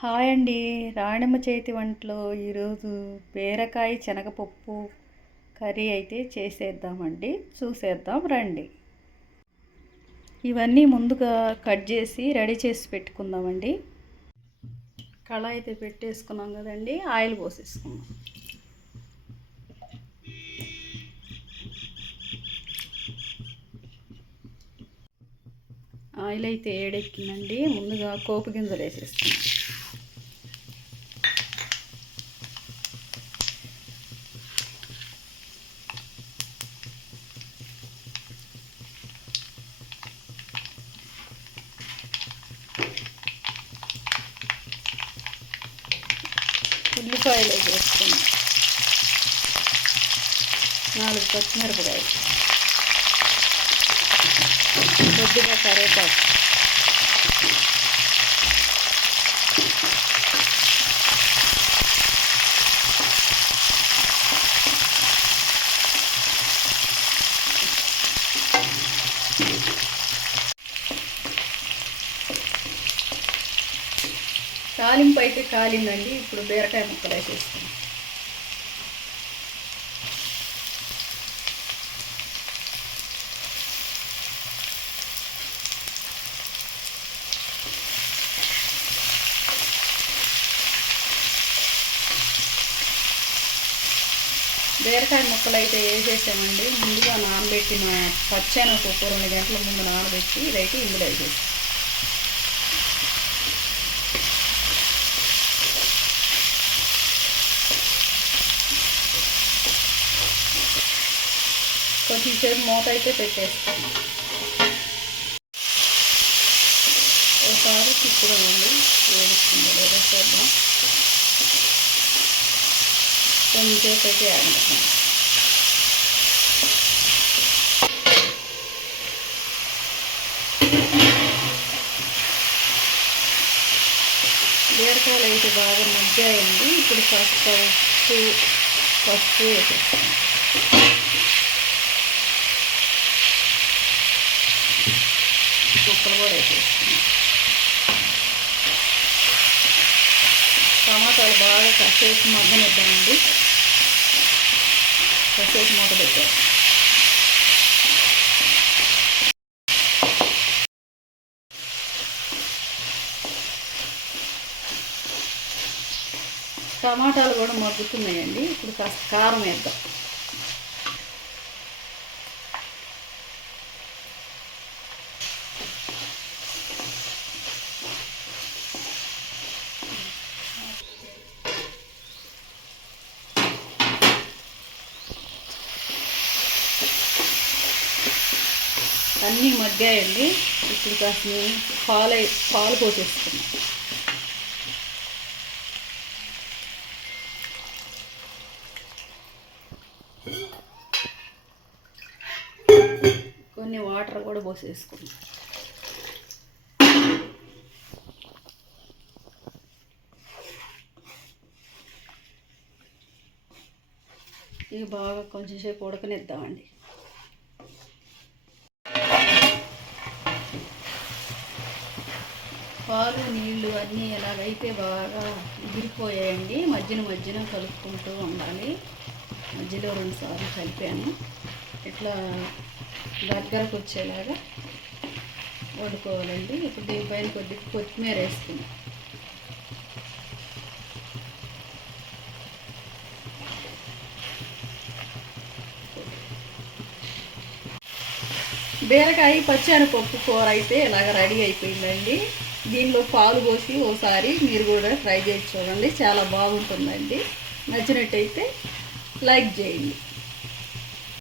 Hi అండి. రాణమ్మ చేతి వంటలో ఈరోజు బీరకాయ శనగపప్పు కర్రీ అయితే చేసేద్దామండి. చూసేద్దాం రండి. ఇవన్నీ ముందుగా కట్ చేసి రెడీ చేసి పెట్టుకుందామండి. కళాయి అయితే పెట్టేసుకున్నాం కదండి, ఆయిల్ పోసేసుకుందాం. ఆయిల్ అయితే ఏడెక్కిందండి. ముందుగా కోపు గింజలు వేసేసుకున్నాం. ఉల్లిపాయలు వేసుకున్నాం. 4 పచ్చిమిరపకాయలు, కొద్దిగా కరివేపాకు, తాలింపు అయితే కాలిందండి. ఇప్పుడు బీరకాయ ముక్కలు వేసేస్తాం. బీరకాయ ముక్కలు అయితే వేసేసామండి. ముందుగా నానబెట్టిన పచ్చెనగపప్పు 2 గంటల ముందు నానబెట్టి ఇదైతే ఇందులో వేసేసాం. కొంచెం సేపు మూత అయితే పెట్టేస్తాం. ఒకసారి తిప్పుదామండి, వేడిస్తుందో లేదో చూద్దాం. కొంచెం సేపు అయితే వేస్తాం. బీరకాయలు అయితే బాగా మగ్గాయండి. ఇప్పుడు పసుపు వేసేస్తాం. ముక్కలు కూడా వేసేస్తాం. టమాటాలు బాగా కాసేపు మగ్గనిద్దామండి. కాసేపు మూత పెట్టారు. టమాటాలు కూడా మగ్గుతున్నాయండి. ఇప్పుడు కాస్త కారం వేద్దాం. అన్నీ మగ్గాయండి. ఇప్పుడు కాస్త పాలు పోసేస్తున్నాం. కొన్ని వాటర్ కూడా పోసేసుకున్నాం. ఇవి బాగా కొంచెం సేపు ఉడకనిద్దామండి. పాలు నీళ్ళు అన్నీ ఎలాగైతే బాగా ఎగిరిపోయాయండి. మధ్యన కలుపుకుంటూ ఉండాలి. మధ్యలో 2 సార్లు కలిపాను. ఇట్లా దగ్గరకు వచ్చేలాగా వండుకోవాలండి. ఇప్పుడు దీనిపైన కొద్దిగా కొత్తిమీర వేసుకుందాం. బీరకాయ పచ్చెనగపప్పు కూర అయితే ఇలాగ రెడీ అయిపోయిందండి. దీనిలో పాలు పోసి ఒకసారి మీరు కూడా ట్రై చేసి చూడండి. చాలా బాగుంటుందండి. నచ్చినట్టయితే లైక్ చేయండి.